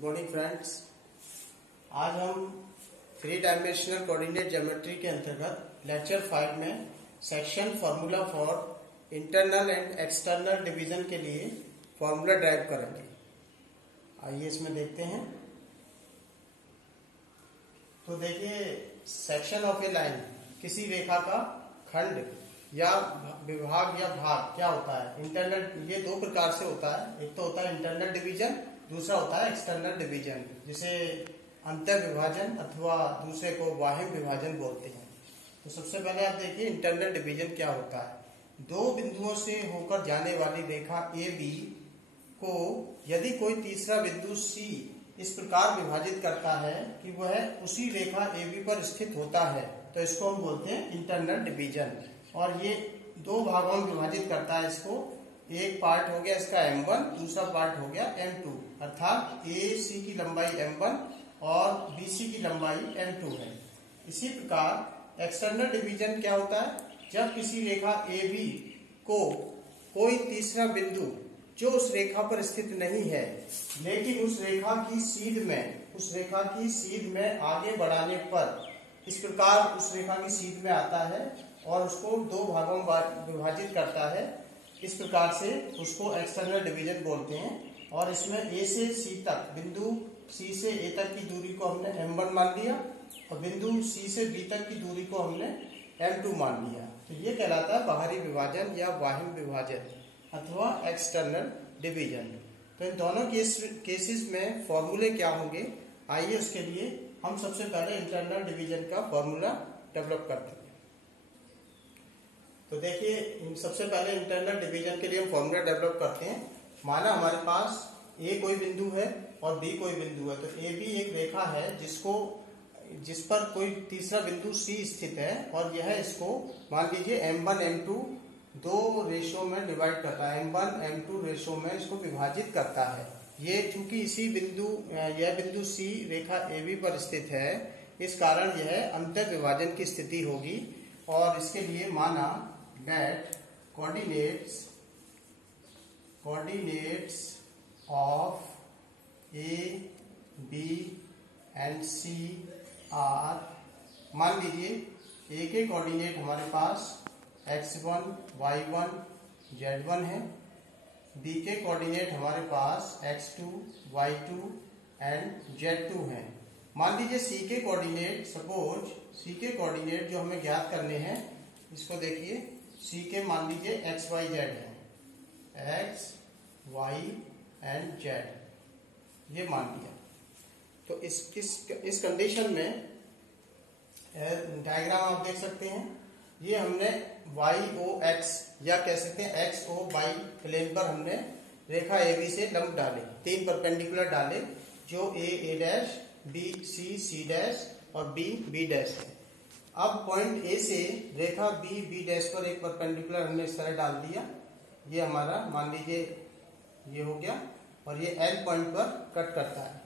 Good morning friends. आज हम three dimensional coordinate geometry के अंतर्गत लेक्चर 5 में section formula for internal and external division के लिए फार्मूला ड्राइव करेंगे। आइए इसमें देखते हैं। तो देखिए, सेक्शन ऑफ ए लाइन, किसी रेखा का खंड या विभाग या भाग क्या होता है? इंटरनल, ये दो प्रकार से होता है। एक तो होता है इंटरनल डिवीजन, दूसरा होता है एक्सटर्नल डिवीजन, जिसे अंतर विभाजन अथवा दूसरे को बाह्य विभाजन बोलते हैं। तो सबसे पहले आप देखिए इंटरनल डिवीजन क्या होता है। दो बिंदुओं से होकर जाने वाली रेखा ए बी को यदि कोई तीसरा बिंदु सी इस प्रकार विभाजित करता है कि वह उसी रेखा ए बी पर स्थित होता है, तो इसको हम बोलते हैं इंटरनल डिवीजन। और ये दो भागों में विभाजित करता है इसको। एक पार्ट हो गया इसका m1, दूसरा पार्ट हो गया m2, अर्थात AC की लंबाई m1 और BC की लंबाई m2 है। इसी प्रकार एक्सटर्नल डिवीजन क्या होता है? जब किसी रेखा AB को कोई तीसरा बिंदु जो उस रेखा पर स्थित नहीं है, लेकिन उस रेखा की सीध में आगे बढ़ाने पर इस प्रकार उस रेखा की सीध में आता है और उसको दो भागों में विभाजित करता है, इस प्रकार से उसको एक्सटर्नल डिवीजन बोलते हैं। और इसमें A से C तक, बिंदु C से A तक की दूरी को हमने m1 मान लिया और बिंदु C से B तक की दूरी को हमने m2 मान लिया। तो ये कहलाता है बाहरी विभाजन या बाह्य विभाजन अथवा एक्सटर्नल डिवीजन। तो इन दोनों केसेस में फॉर्मूले क्या होंगे, आइए उसके लिए हम सबसे पहले इंटरनल डिवीजन का फॉर्मूला डेवलप करते हैं। तो देखिए, सबसे पहले इंटरनल डिवीजन के लिए हम फॉर्मूला डेवलप करते हैं। माना हमारे पास ए कोई बिंदु है और बी कोई बिंदु है। तो ए बी एक रेखा है जिस पर कोई तीसरा बिंदु सी स्थित है और यह इसको मान लीजिए m1 m2 दो रेशो में डिवाइड करता है, m1 m2 रेशो में इसको विभाजित करता है। ये चूंकि यह बिंदु सी रेखा ए बी पर स्थित है, इस कारण यह अंतर विभाजन की स्थिति होगी। और इसके लिए माना that coordinates of A, B and C are, मान लीजिए A के कोऑर्डिनेट हमारे पास x1, y1, z1 है। B के कोऑर्डिनेट हमारे पास x2, y2 एंड z2 है। मान लीजिए C के कोऑर्डिनेट, सपोज C के कोऑर्डिनेट जो हमें ज्ञात करने हैं, इसको देखिए, C के मान लीजिए x y z है, x y एंड z, ये मान लिया। तो इस कंडीशन में डायग्राम आप देख सकते हैं। ये हमने y o x या कह सकते हैं x o y प्लेन पर हमने रेखा AB से लंब डाले, तीन परपेंडिकुलर डाले, जो a dash, b c dash और b डैश है। अब पॉइंट A से रेखा B डैश पर एक परपेंडिकुलर हमने इस तरह डाल दिया। ये हमारा मान लीजिए ये हो गया और ये L पॉइंट पर कट करता है।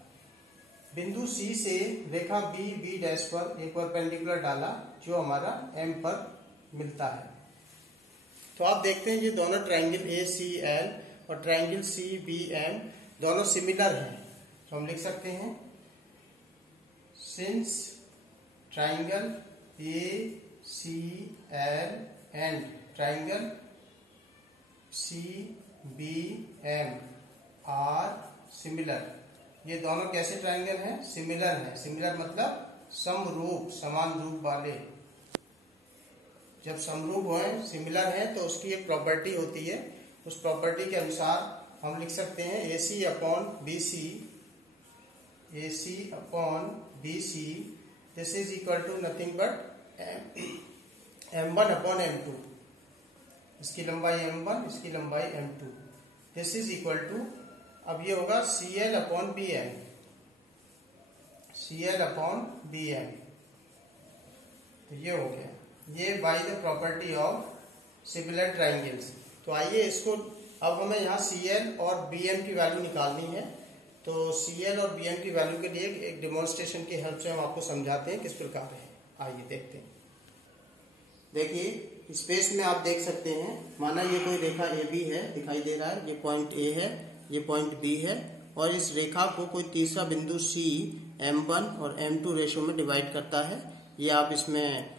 बिंदु C से रेखा B डैश पर एक परपेंडिकुलर डाला, जो हमारा M पर मिलता है। तो आप देखते हैं ये दोनों ट्रायंगल ACL और ट्रायंगल CBM दोनों सिमिलर हैं। तो हम लिख सकते हैं, since triangle ACL and triangle CBM are similar. ये दोनों कैसे ट्रायंगल हैं? सिमिलर हैं। सिमिलर मतलब समरूप, समान रूप वाले। जब समरूप हैं, सिमिलर हैं, तो उसकी एक प्रॉपर्टी होती है। उस प्रॉपर्टी के अनुसार हम लिख सकते हैं AC upon BC this is equal to nothing but m1 upon m2। इसकी लंबाई m1, इसकी लंबाई m2, this is equal to, अब ये होगा CL अपॉन BM। तो ये हो गया, ये by the property of similar triangles. तो आइए इसको, अब हमें यहाँ CL और BM की वैल्यू निकालनी है। तो CL और BM की वैल्यू के लिए एक डेमोन्स्ट्रेशन की हेल्प से हम आपको समझाते हैं किस प्रकार है। आइए देखते हैं। देखिए, स्पेस में आप देख सकते हैं, माना ये कोई रेखा AB है, दिखाई दे रहा है, ये पॉइंट A है, ये पॉइंट B है और इस रेखा को कोई तीसरा बिंदु C M1 और M2 रेशो में डिवाइड करता है। ये आप इसमें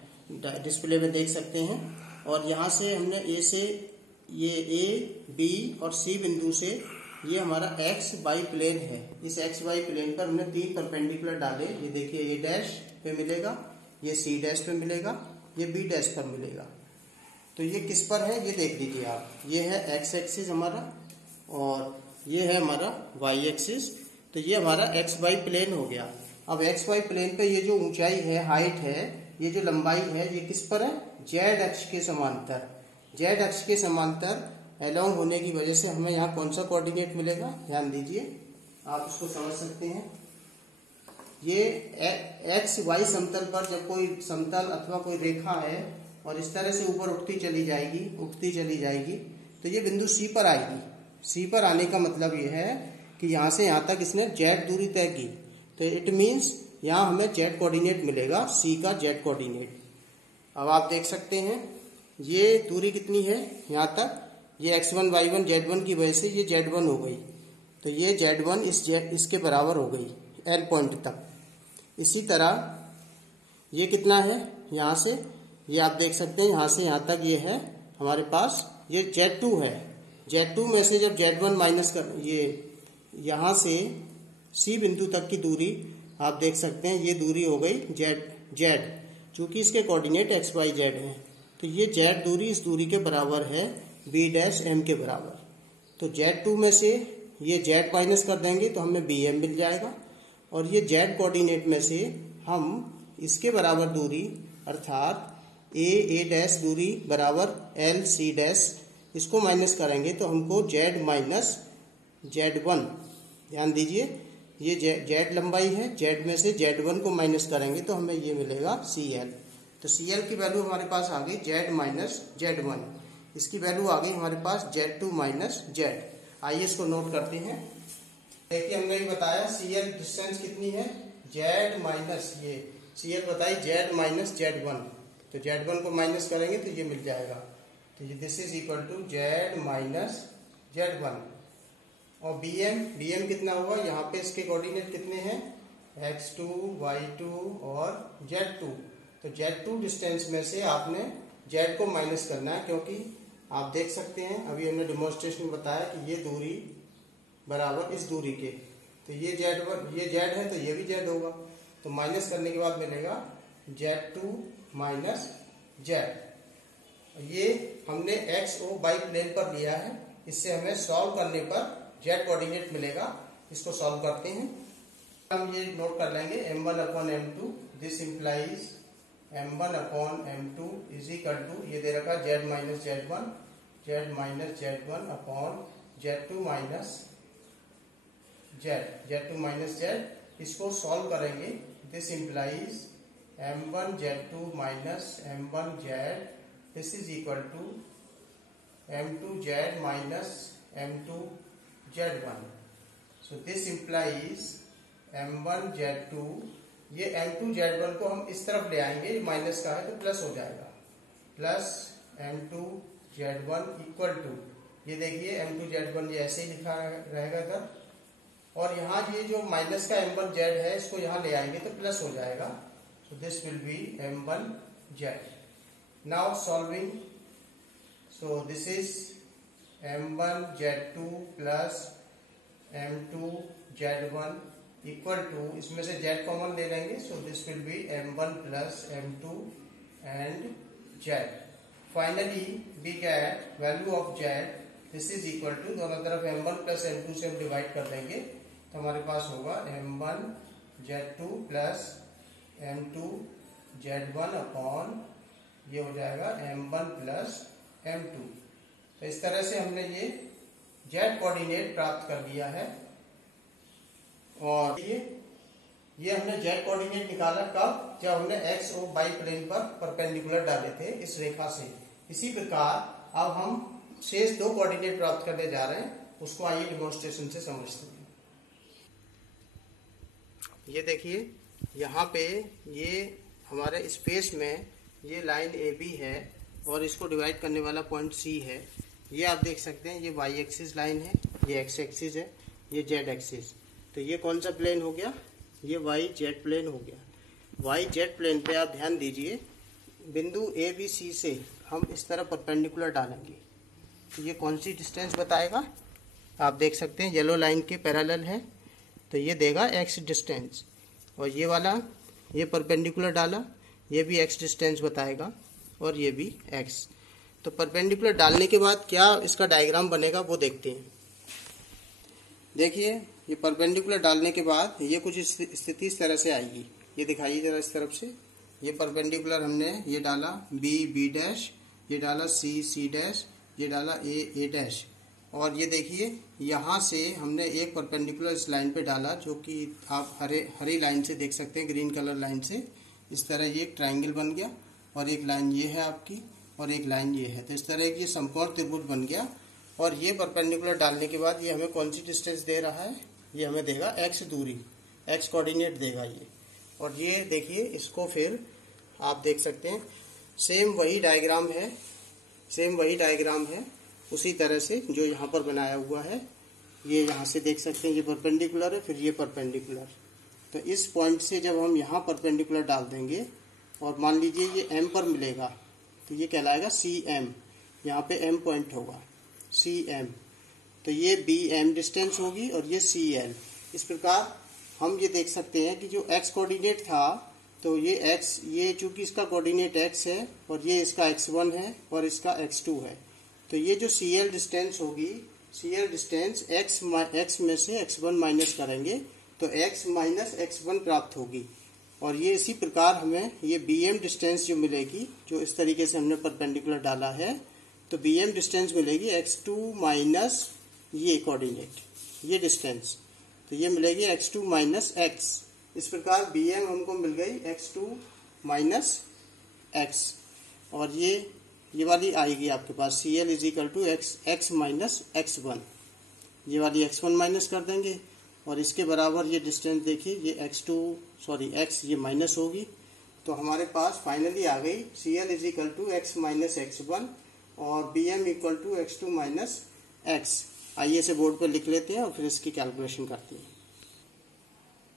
डिस्प्ले में देख सकते हैं। और यहाँ से हमने A से ये A, B और C बिंदु से ये हमारा एक्स वाई प्लेन है। इस एक्स वाई प्लेन पर हमने 3 परपेंडिकुलर डाले। ये देखिए, ये डैश पे मिलेगा, ये सी डैश पे मिलेगा, ये बी डैश पर मिलेगा। तो ये किस पर है ये देख लीजिए आप। ये है एक्स एक्सिस हमारा और ये है हमारा वाई एक्सिस। तो ये हमारा एक्स वाई प्लेन हो गया। अब एक्स वाई प्लेन पे ये जो ऊंचाई है, हाइट है, ये जो लंबाई है, ये किस पर है? जेड अक्ष के समांतर। जेड अक्ष के समांतर एलोंग होने की वजह से हमें यहाँ कौन सा कोऑर्डिनेट मिलेगा, ध्यान दीजिए, आप इसको समझ सकते हैं। ये एक्स वाई समतल पर जब कोई समतल अथवा कोई रेखा है और इस तरह से ऊपर उठती चली जाएगी तो ये बिंदु सी पर आएगी। सी पर आने का मतलब ये है कि यहाँ से यहाँ तक इसने जेड दूरी तय की। तो इट मीन्स यहाँ हमें जेड कोऑर्डिनेट मिलेगा, सी का जेड कोऑर्डिनेट। अब आप देख सकते हैं ये दूरी कितनी है यहाँ तक, ये x1 y1 z1 की वजह से ये z1 हो गई। तो ये z1 इसके बराबर हो गई L पॉइंट तक। इसी तरह ये कितना है यहाँ से, ये आप देख सकते हैं यहाँ से यहाँ तक ये है हमारे पास, ये z2 है। z2 में से जब z1 माइनस कर, ये यहाँ से C बिंदु तक की दूरी आप देख सकते हैं, ये दूरी हो गई z, चूंकि इसके कोऑर्डिनेट x y z हैं। तो ये z दूरी इस दूरी के बराबर है बी डैश एम के बराबर। तो z2 में से ये z माइनस कर देंगे तो हमें बी एम मिल जाएगा। और ये z कोऑर्डिनेट में से हम इसके बराबर दूरी अर्थात ए डैश दूरी बराबर एल सी डैश, इसको माइनस करेंगे तो हमको z माइनस z1, ध्यान दीजिए ये z लंबाई है, z में से z1 को माइनस करेंगे तो हमें ये मिलेगा CL। तो CL की वैल्यू हमारे पास आ गई z माइनस z1, इसकी वैल्यू आ गई हमारे पास z2 माइनस z। आइए इसको नोट करते हैं। देखिए हमने ये बताया CL डिस्टेंस कितनी है, z माइनस, ये CL बताई z माइनस z1। तो z1 को माइनस करेंगे तो ये मिल जाएगा। तो ये this is equal to z minus z1। और bm कितना होगा, यहाँ पे इसके कोऑर्डिनेट कितने हैं, x2 y2 और z2। तो z2 डिस्टेंस में से आपने z को माइनस करना है, क्योंकि आप देख सकते हैं अभी हमने डेमोन्स्ट्रेशन बताया कि ये दूरी बराबर इस दूरी के। तो ये z है तो ये भी z होगा। तो माइनस करने के बाद मिलेगा z2 माइनस z। ये हमने x और y प्लेन पर लिया है, इससे हमें सॉल्व करने पर z कोऑर्डिनेट मिलेगा। इसको सॉल्व करते हैं। हम ये नोट कर लेंगे m1 upon m2, this implies m1 upon m2 is equal to, ये दे रखा z minus z1 upon z2 minus z। इसको सॉल्व करेंगे, this implies m1 z2 minus m1 z, this is equal to m2 z minus m2 z1। So this implies m1 z2, ये m2 z1 को हम इस तरफ ले आएंगे, minus का है तो प्लस हो जाएगा, plus m2 z1 equal to, ये देखिए m2 z1 ये ऐसे ही लिखा रहेगा इधर। और यहाँ ये जो माइनस का m1 z है इसको यहाँ ले आएंगे तो प्लस हो जाएगा। So this will be m1 z। Now solving, so this is m1 z2 plus m2 z1 equal to, इसमें से z कॉमन ले लेंगे, so this will be m1 plus m2 and z। Finally we get value of z, this is equal to, दोनों तरफ m1 plus m2 से हम divide कर देंगे तो हमारे पास होगा m1 z2 plus m2 z1 upon, ये हो जाएगा m1 प्लस m2। तो इस तरह से हमने ये z कोऑर्डिनेट प्राप्त कर लिया है। और ये हमने z कोऑर्डिनेट निकाला कब, जब हमने x और y प्लेन पर परपेंडिकुलर डाले थे इस रेखा से। इसी प्रकार अब हम शेष 2 कोऑर्डिनेट प्राप्त करने जा रहे हैं, उसको आइए डेमोन्स्ट्रेशन से समझते हैं। ये देखिए यहाँ पे ये हमारे स्पेस में ये लाइन AB है और इसको डिवाइड करने वाला पॉइंट C है। ये आप देख सकते हैं, ये y एक्सिस लाइन है, ये x एक्सिस है, ये जेड एक्सिस। तो ये कौन सा प्लेन हो गया, ये वाई जेड प्लेन हो गया। वाई जेड प्लेन पे आप ध्यान दीजिए, बिंदु ए बी सी से हम इस तरह परपेंडिकुलर डालेंगे तो ये कौन सी डिस्टेंस बताएगा, आप देख सकते हैं येलो लाइन के पैरेलल है तो ये देगा एक्स डिस्टेंस। और ये वाला ये परपेंडिकुलर डाला, ये भी एक्स डिस्टेंस बताएगा और ये भी एक्स। तो परपेंडिकुलर डालने के बाद क्या इसका डायग्राम बनेगा वो देखते हैं। देखिए ये परपेंडिकुलर डालने के बाद ये कुछ स्थिति इस तरह से आएगी। ये दिखाइए जरा इस तरफ से, ये परपेंडिकुलर हमने ये डाला बी बी डैश, ये डाला सी सी डैश, ये डाला ए डैश। और ये देखिए यहाँ से हमने एक परपेंडिकुलर इस लाइन पे डाला जो कि आप हरी लाइन से देख सकते हैं, ग्रीन कलर लाइन से। इस तरह ये एक ट्रायंगल बन गया और एक लाइन ये है आपकी और एक लाइन ये है। तो इस तरह की समकोण त्रिभुज बन गया। और ये परपेंडिकुलर डालने के बाद ये हमें कौन सी डिस्टेंस दे रहा है, ये हमें देगा एक्स दूरी, एक्स कोऑर्डिनेट देगा ये। और ये देखिए इसको फिर आप देख सकते हैं सेम वही डायग्राम है, सेम वही डायग्राम है उसी तरह से जो यहाँ पर बनाया हुआ है। ये यहाँ से देख सकते हैं ये परपेंडिकुलर है, फिर ये परपेंडिकुलर। तो इस पॉइंट से जब हम यहाँ परपेंडिकुलर डाल देंगे और मान लीजिए ये एम पर मिलेगा तो ये कहलाएगा सी एम, यहाँ पे एम पॉइंट होगा सी एम। तो ये बी एम डिस्टेंस होगी और ये सी एल। इस प्रकार हम ये देख सकते हैं कि जो एक्स कोऑर्डिनेट था तो ये एक्स, ये चूंकि इसका कोऑर्डिनेट एक्स है और ये इसका x1 है और इसका x2 है। तो ये जो सी एल डिस्टेंस होगी, सी एल डिस्टेंस एक्स में से x1 माइनस करेंगे तो x माइनस x1 प्राप्त होगी। और ये इसी प्रकार हमें ये बी एम डिस्टेंस जो मिलेगी, जो इस तरीके से हमने परपेंडिकुलर डाला है, तो बी एम डिस्टेंस मिलेगी x2 माइनस ये कोऑर्डिनेट, ये डिस्टेंस, तो ये मिलेगी x2 माइनस x। इस प्रकार बी एम हमको मिल गई x2 माइनस x। और ये वाली आएगी आपके पास C L is equal to x minus x1। ये वाली x1 माइनस कर देंगे और इसके बराबर ये डिस्टेंस देखिए, ये x ये माइनस होगी। तो हमारे पास फाइनली आ गई C L is equal to x minus x1 और B M equal to x2 minus x। आइए इसे बोर्ड पर लिख लेते हैं और फिर इसकी कैलकुलेशन करते हैं।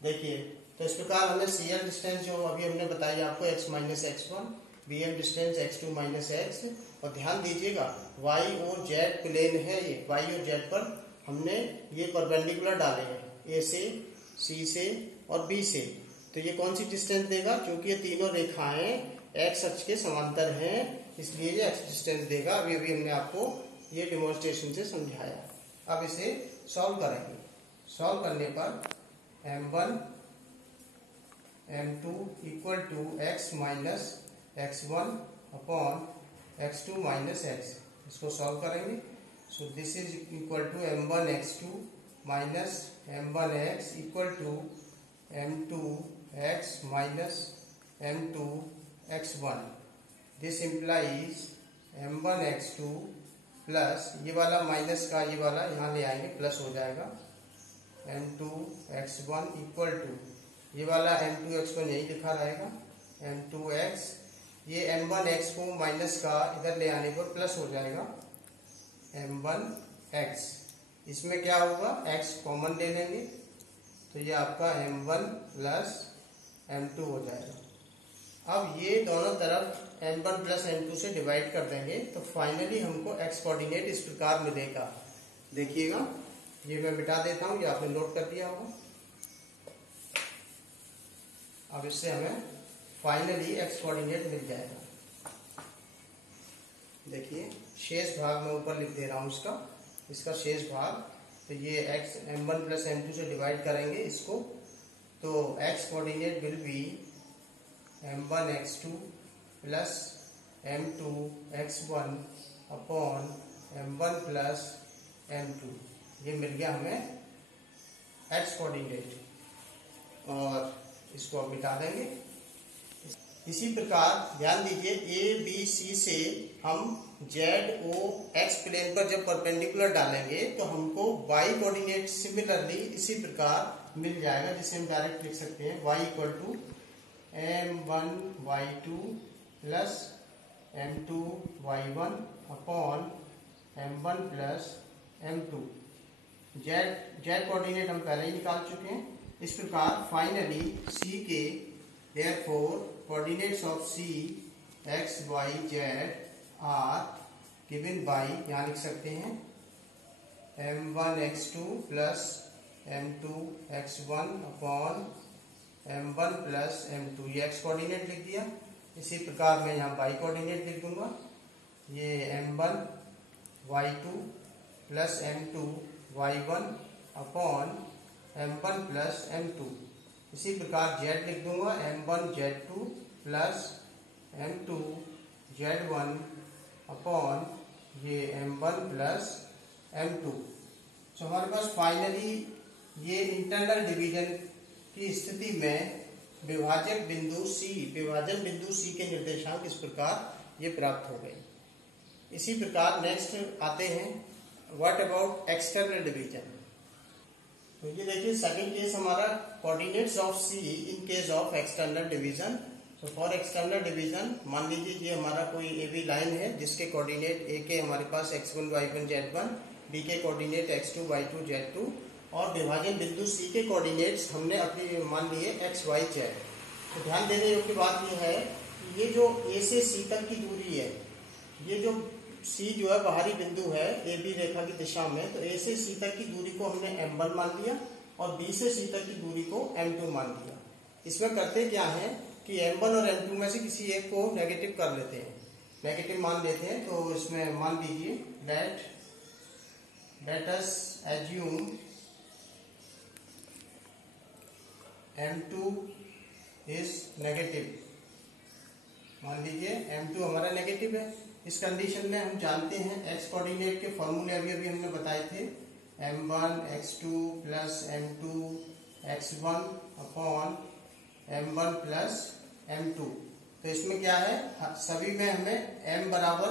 देखिए तो इस प्रकार हमें सी एल डिस्टेंस जो अभी हमने बताई आपको x minus x1, B M distance x2 minus x। और ध्यान दीजिएगा y और z प्लेन है, ये y और z पर हमने ये परपेंडिकुलर डाले हैं a से, c से और b से। तो ये कौन सी डिस्टेंस देगा, क्योंकि ये तीनों रेखाएं x अक्ष के समांतर हैं इसलिए ये x डिस्टेंस देगा। अभी अभी हमने आपको ये डेमोन्स्ट्रेशन से समझाया। अब इसे सॉल्व करेंगे। सॉल्व करने पर m1 m2 equal to x minus x1 upon x2 minus x, इसको सॉल्व करेंगे। So this is equal to m1 x2 minus m1 x equal to m2 x minus m2 x1। This implies m1 x2 plus ये वाला minus का ये वाला यहाँ ले आएंगे, प्लस हो जाएगा m2 x1 इक्वल टू ये वाला m2 x1 यही लिखा रहेगा m2 x, ये m1 x को माइनस का इधर ले आने पर प्लस हो जाएगा m1 x। इसमें क्या होगा, x कॉमन ले लेंगे तो ये आपका m1 प्लस m2 हो जाएगा। अब ये दोनों तरफ m1 प्लस m2 से डिवाइड कर देंगे तो फाइनली हमको x कोऑर्डिनेट इस प्रकार मिलेगा। देखिएगा ये मैं मिटा देता हूँ, ये आपने नोट कर दिया होगा। अब इससे हमें फाइनली x कोऑर्डिनेट मिल जाएगा। देखिए शेष भाग मैं ऊपर लिख दे रहा हूँ इसका शेष भाग। तो ये x m1 प्लस m2 से डिवाइड करेंगे इसको, तो x coordinate will be m1 x2 plus m2 x1 upon m1 plus m2। ये मिल गया हमें x कोऑर्डिनेट और इसको अब मिटा देंगे। इसी प्रकार ध्यान दीजिए ए बी सी से हम जेड ओ एक्स प्लेन पर जब परपेंडिकुलर डालेंगे तो हमको वाई कोऑर्डिनेट सिमिलरली इसी प्रकार मिल जाएगा, जिसे हम डायरेक्ट लिख सकते हैं y equal to m1 y2 plus m2 y1 upon m1 plus m2। Z coordinate हम पहले ही निकाल चुके हैं। इस प्रकार फाइनली सी के therefore coordinates of C x y z are given by, यहाँ लिख सकते हैं m1x2 plus m2x1 upon m1 plus m2, ये x कोऑर्डिनेट लिख दिया। इसी प्रकार मैं यहाँ y कोऑर्डिनेट लिख दूंगा, ये m1 y2 plus m2 y1 upon m1 plus m2। इसी प्रकार z लिख दूंगा m1 z2 plus m2 z1 upon ये m1 प्लस m2। तो हमारे पास फाइनली ये इंटरनल डिवीजन की स्थिति में विभाजन बिंदु C के निर्देशांक इस प्रकार ये प्राप्त हो गए। इसी प्रकार नेक्स्ट आते हैं व्हाट अबाउट एक्सटर्नल डिवीजन। तो ये देखिए सेकंड केस हमारा coordinates of C in case of external division. तो फॉर एक्सटर्नल डिवीजन मान लीजिए ये हमारा कोई AB लाइन है जिसके कोऑर्डिनेट A के हमारे पास x1 y1 z1, B के कोऑर्डिनेट x2 y2 z2 और विभाजन बिंदु C के कोऑर्डिनेट्स हमने अपनी मान लिए x y z। तो ध्यान देने योग्य बात यह है कि ये जो A से C तक की दूरी है, ये जो C जो है बाहरी बिंदु है AB रेखा की दिशा में, तो A से C तक की दूरी को हमने m1 मान लिया और B से C तक की दूरी को m2 मान लिया। इसमें करते क्या है कि m1 और m2 में से किसी एक को नेगेटिव कर लेते हैं, नेगेटिव मान लेते हैं। तो इसमें मान लीजिए let us assume m2 is negative. मान लीजिए m2 हमारा नेगेटिव है। इस कंडीशन में हम जानते हैं x कोऑर्डिनेट के फॉर्मूले अभी हमने बताए थे, m1 x2 plus m2 x1 upon m1 plus m2। तो इसमें क्या है, सभी में हमें m बराबर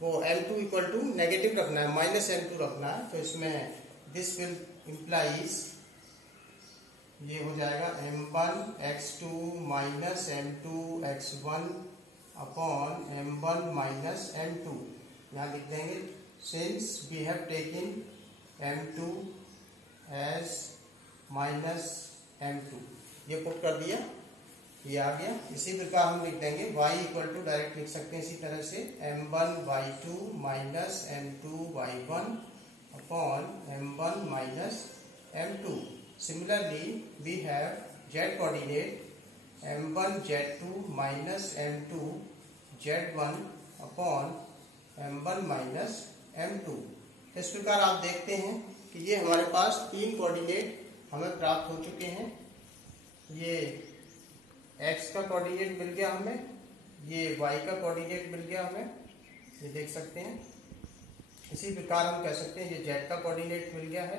वो m2 इक्वल टू नेगेटिव रखना है, माइनस m2 रखना है। तो इसमें दिस विल इम्प्लाइज, ये हो जाएगा m1 x2 minus m2 x1 upon m1 minus m2। यहाँ लिख देंगे since we have taken m2 as minus m2, ये पुट कर दिया, ये आ गया। इसी प्रकार हम लिख देंगे y इक्वल टू, डायरेक्ट लिख सकते हैं इसी तरह से m1 y2 minus m2 y1 upon m1 minus m2। Similarly we have z coordinate m1 z2 minus m2 z1 upon m1 minus m2। इस प्रकार आप देखते हैं कि ये हमारे पास तीन कोऑर्डिनेट हमें प्राप्त हो चुके हैं। ये x का कोऑर्डिनेट मिल गया हमें, ये y का कोऑर्डिनेट मिल गया हमें, ये देख सकते हैं। इसी प्रकार हम कह सकते हैं ये z का कोऑर्डिनेट मिल गया है।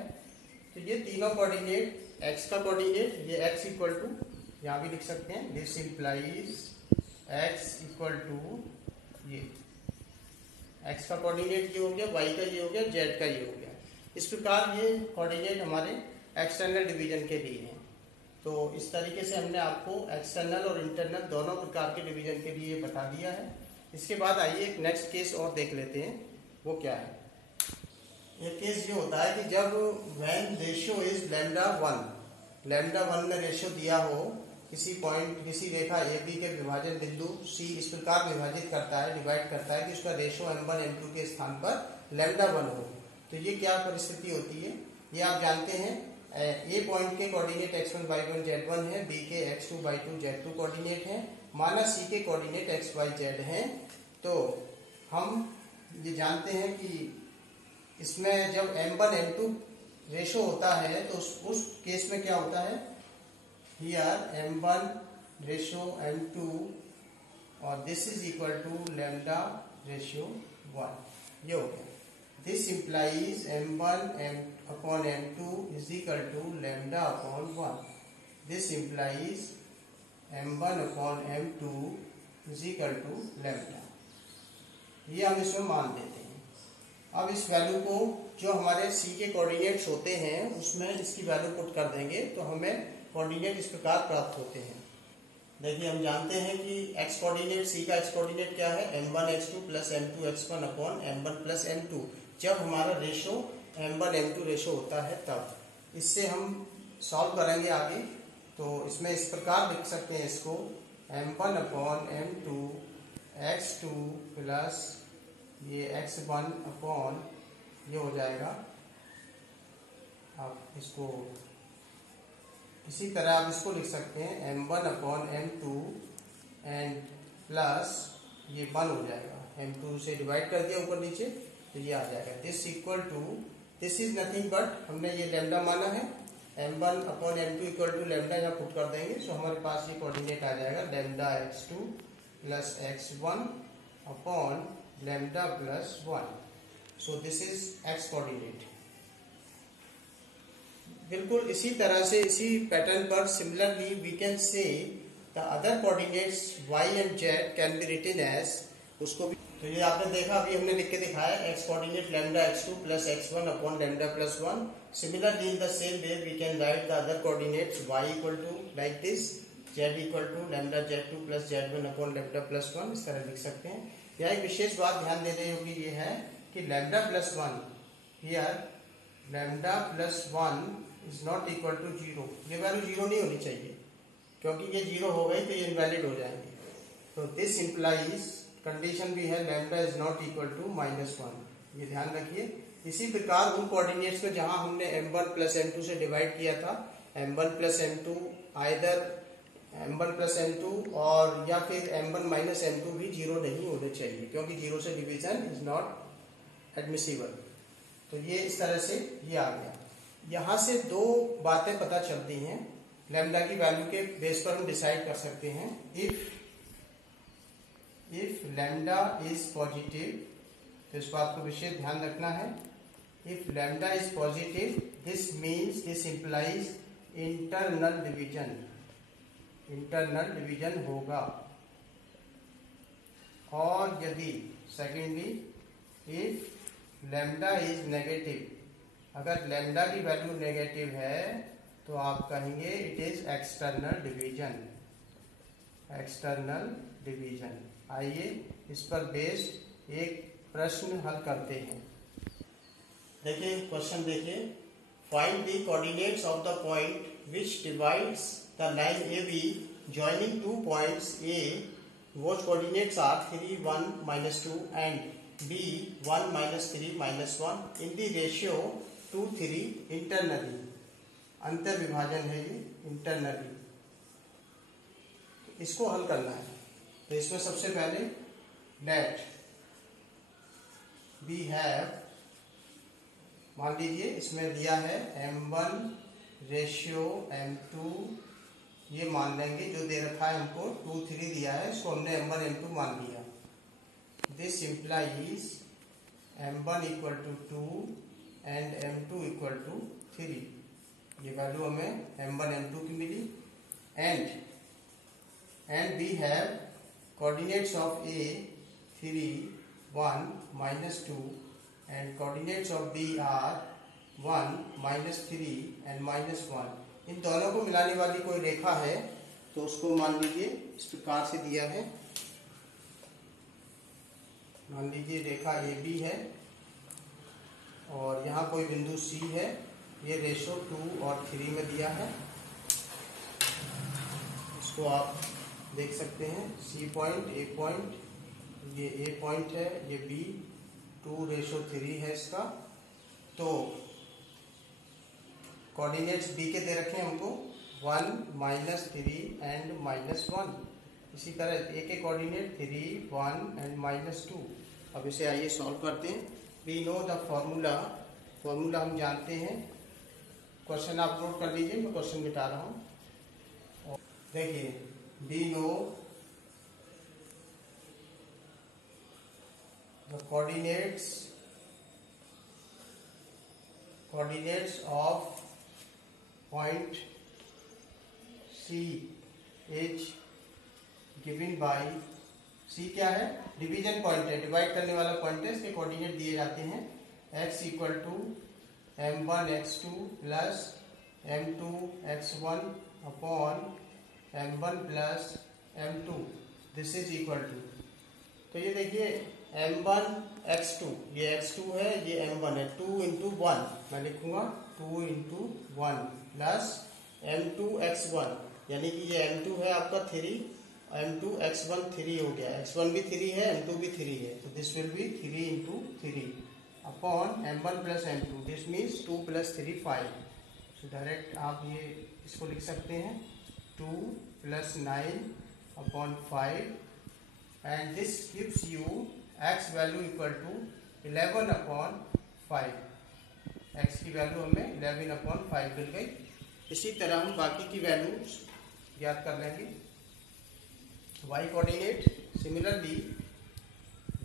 तो ये तीनों कोऑर्डिनेट, x का कोऑर्डिनेट ये x इक्वल टू, यहाँ भी लिख सकते हैं this implies x equal to, ये x का कोऑर्डिनेट ये हो गया, y का ये हो गया, z का ये हो गया। इस प्रकार ये कोऑर्डिनेट हमारे एक्सटर्नल डिवीजन के लिए हैं। तो इस तरीके से हमने आपको एक्सटर्नल और इंटरनल दोनों प्रकार के डिवीजन के लिए बता दिया है। इसके बाद आइए एक नेक्स्ट केस और देख लेते हैं, वो क्या है। ये केस ये होता है कि जब व्हेन रेशियो इज लैम्डा 1 में रेशियो दिया हो, किसी पॉइंट, किसी रेखा AB के विभाजन बिंदु C इस प्रकार विभाजित करता है, डिवाइड करता है कि उसका रेशियो m1 m2 के स्थान पर लैम्डा 1 हो। तो ये क्या परिस्थिति होती है, ये आप जानते हैं। A पॉइंट के कोऑर्डिनेट x1 y1 z1 है, B के x2 y2 z2 कोऑर्डिनेट है, माना C के कोऑर्डिनेट x y z हैं। तो हम ये जानते हैं कि इसमें जब m1 m2 रेशो होता है तो उस केस में क्या होता है, हियर m1 रेशो m2 और this is equal to lambda ratio 1, ये हो गया। This implies m1 upon m2 is equal to lambda upon 1। This implies m1 upon m2 is equal to lambda. ये हम इसमें मान देते हैं। अब इस वैल्यू को जो हमारे C के कोऑर्डिनेट्स होते हैं उसमें इसकी वैल्यू पुट कर देंगे तो हमें कोऑर्डिनेट इस प्रकार प्राप्त होते हैं। देखिए हम जानते हैं कि x कोऑर्डिनेट, C का x कोऑर्डिनेट क्या है, m1 x2 plus m2 x1 upon m1 plus m2। जब हमारा रेशो m1 m2 रेशो होता है तब। इससे हम सॉल्व करेंगे आगे। तो इसमें इस प्रकार लिख सकते हैं इसको, m1 upon m2 x2 plus ये x1 अपॉन ये हो जाएगा। आप इसको इसी तरह आप इसको लिख सकते हैं m1 upon m2 and plus ये 1 हो जाएगा, m2 से डिवाइड कर दिया ऊपर नीचे तो ये आ जाएगा। This equal to, this is nothing but हमने ये लैम्डा माना है, m1 upon m2 equal to lambda यहाँ पुट कर देंगे। सो हमारे पास ये कोऑर्डिनेट आ जाएगा lambda x2 plus x1 upon lambda plus 1। So this is x coordinate. बिल्कुल इसी तरह से इसी पैटर्न पर similarly we can say the other coordinates y and z can be written as, उसको भी तो ये आपने देखा अभी हमने लिख के दिखाया x coordinate lambda x2 plus x1 upon lambda plus 1। Similarly in the same way we can write the other coordinates y equal to like this, z equal to lambda z2 plus z1 upon lambda plus 1, इस तरह लिख सकते हैं। यहाँ एक विशेष बात ध्यान देने योग्य ये है कि lambda plus 1 here lambda plus 1 is not equal to 0। ये वैल्यू 0 नहीं होनी चाहिए, क्योंकि ये 0 हो गई तो ये इनवैलिड हो जाएंगे। तो दिस इंप्लाइज कंडीशन भी है lambda is not equal to -1, ये ध्यान रखिए। इसी प्रकार उन कोऑर्डिनेट्स में जहां हमने m1 प्लस m2 से डिवाइड किया था, m1 plus m2 either m1 plus m2 और या फिर m1 माइनस m2 भी 0 नहीं होने चाहिए, क्योंकि 0 से डिवीजन इज नॉट एडमिसिबल। तो ये इस तरह से ये आ गया। यहाँ से दो बातें पता चलती हैं, लैम्डा की वैल्यू के बेस पर हम डिसाइड कर सकते हैं। इफ लैम्डा इज पॉजिटिव, तो इस बात को विशेष ध्यान रखना है। If lambda is positive this means, this implies internal division, internal division होगा। और यदि secondly if lambda is negative, अगर लैम्डा की वैल्यू नेगेटिव है तो आप कहेंगे it is external division, external division. आइए इस पर बेस्ड एक प्रश्न हल करते हैं। देखिए क्वेश्चन देखिए, find the coordinates of the point which divides the line A B joining two points A, whose coordinates are 3 1 -2 and b 1 -3 -1 in the ratio 2 3 internally. अंतर विभाजन है ये इंटरनली, इसको हल करना है। तो इसमें सबसे पहले लेट वी हैव, मान लीजिए इसमें दिया है m1 रेशियो m2, ये मान लेंगे जो दे रखा है हमको 2 3 दिया है, इसको हमने m1 m2 मान लिया। This implies m1 equal to 2 and m2 equal to 3, ये वैल्यू हमें m1 m2 की मिली। And we have coordinates of a 3 1 -2 and coordinates of b are 1 -3 and -1। इन दोनों को मिलाने वाली कोई रेखा है तो उसको मान लीजिए इस प्रकार से दिया है। मान लीजिए रेखा AB है और यहाँ कोई बिंदु C है, ये रेशो 2 और 3 में दिया है। इसको आप देख सकते हैं, C पॉइंट, A पॉइंट, ये A पॉइंट है, ये B 2:3 है इसका। तो कोऑर्डिनेट्स B के दे रखे हैं हमको 1 -3 एंड -1। इसी तरह A के कोऑर्डिनेट 3 1 एंड -2। अब इसे आइए सॉल्व करते हैं। We know the formula, formula हम जानते हैं। क्वेश्चन आप नोट कर लीजिए, मैं क्वेश्चन मिटा रहा हूँ। देखिए, we know the coordinates of point C is given by, C क्या है? डिवीजन पॉइंट है, डिवाइड करने वाला पॉइंट है, इसके कोऑर्डिनेट दिए जाते हैं। x equal to m1 x2 plus m2 x1 upon m1 plus m2, this is equal to. तो ये देखिए m1 x2, ये x2 है, ये m1 है, 2 इंटू 1 मैं लिखूंगा 2 इंटू 1 प्लस m2 x1, यानी कि ये m2 है आपका 3, m2 x1 3 हो गया, x1 भी 3 है, m2 भी 3 है, तो this will be 3 into 3 upon m1 plus m2, this means 2 plus 3 5। So direct आप ये इसको लिख सकते हैं 2 plus 9 upon 5 and this gives you x value equal to 11 upon 5, x की वैल्यू हमें 11 अपॉन 5 मिल गई। इसी तरह हम बाकी की वैल्यूज याद कर लेंगे। y coordinate, similarly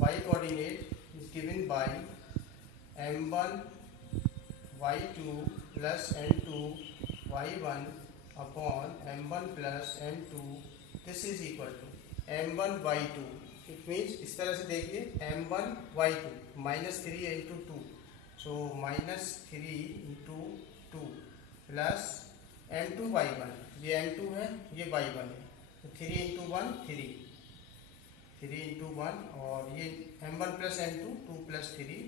y coordinate is given by m1 y2 plus m2 y1 upon m1 plus m2, this is equal to m1 y2, it means इस तरह से देखिए m1 y2 minus 3 into 2, so minus 3 into 2 plus m2 y1, ये m2 है, ये y1 है, तो 3 into 1 3 into 1 और ये m1 plus m2 2 plus 3,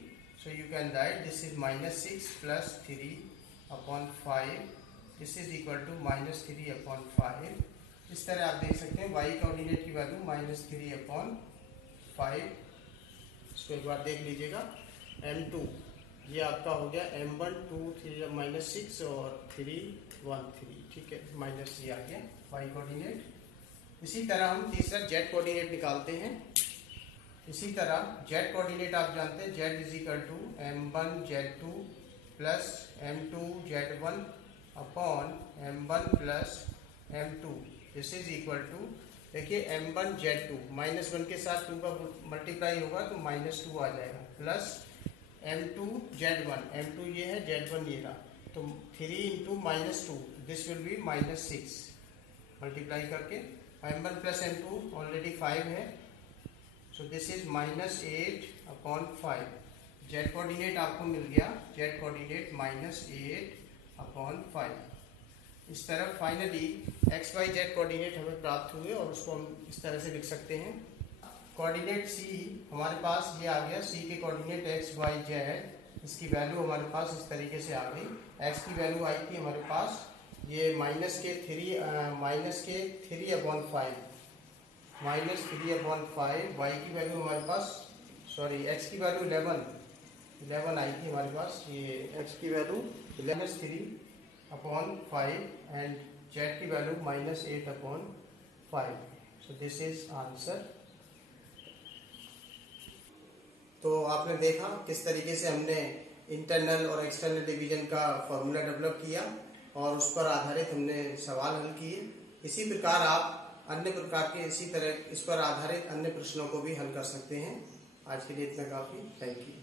so you can write this is minus 6 plus 3 upon 5, this is equal to minus 3 upon 5। इस तरह आप देख सकते हैं y कोऑर्डिनेट की वैल्यू minus 3 upon 5। इसको एक बार देख लीजिएगा, m2 ये आपका हो गया m1 2 3 माइनस 6 और 3 1 3, ठीक है, माइनस ये आ गया y कोऑर्डिनेट। इसी तरह हम तीसरा z कोऑर्डिनेट निकालते हैं। इसी तरह z कोऑर्डिनेट आप जानते हैं z is equal to m1 z2 plus m2 z1 upon m1 plus m2, this is equal to, देखिए m1 z2 माइनस 1 के साथ 2 का मल्टीप्लाई होगा तो माइनस 2 आ जाएगा, प्लस m2 z1, m2 ये है z1 ये रहा, तो 3 into minus 2, this will B minus 6 multiply करके, m1 प्लस m2 ऑलरेडी 5 है, सो this is minus 8 upon 5। z coordinate आपको मिल गया, z कोऑर्डिनेट माइनस 8 अपॉन 5। इस तरह finally x y z coordinate हमें प्राप्त हुए और उसको हम इस तरह से लिख सकते हैं। कोऑर्डिनेट c हमारे पास ये आ गया, c के कोऑर्डिनेट x y z, इसकी वैल्यू हमारे पास इस तरीके से आ गई। x की वैल्यू आई थी हमारे पास ये माइनस के 3 अपॉन 5, माइनस 3 अपॉन 5, y की वैल्यू हमारे पास, सॉरी x की वैल्यू 11 आई थी हमारे पास, ये x की वैल्यू 3 अपॉन 5 एंड z की value minus 8 upon 5, so this is answer. तो आपने देखा किस तरीके से हमने इंटरनल और एक्सटर्नल डिवीजन का फॉर्मूला डेवलप किया और उस पर आधारित हमने सवाल हल किए। इसी प्रकार आप अन्य प्रकार के इसी तरह इस पर आधारित अन्य प्रश्नों को भी हल कर सकते हैं। आज के लिए इतना काफी, थैंक यू।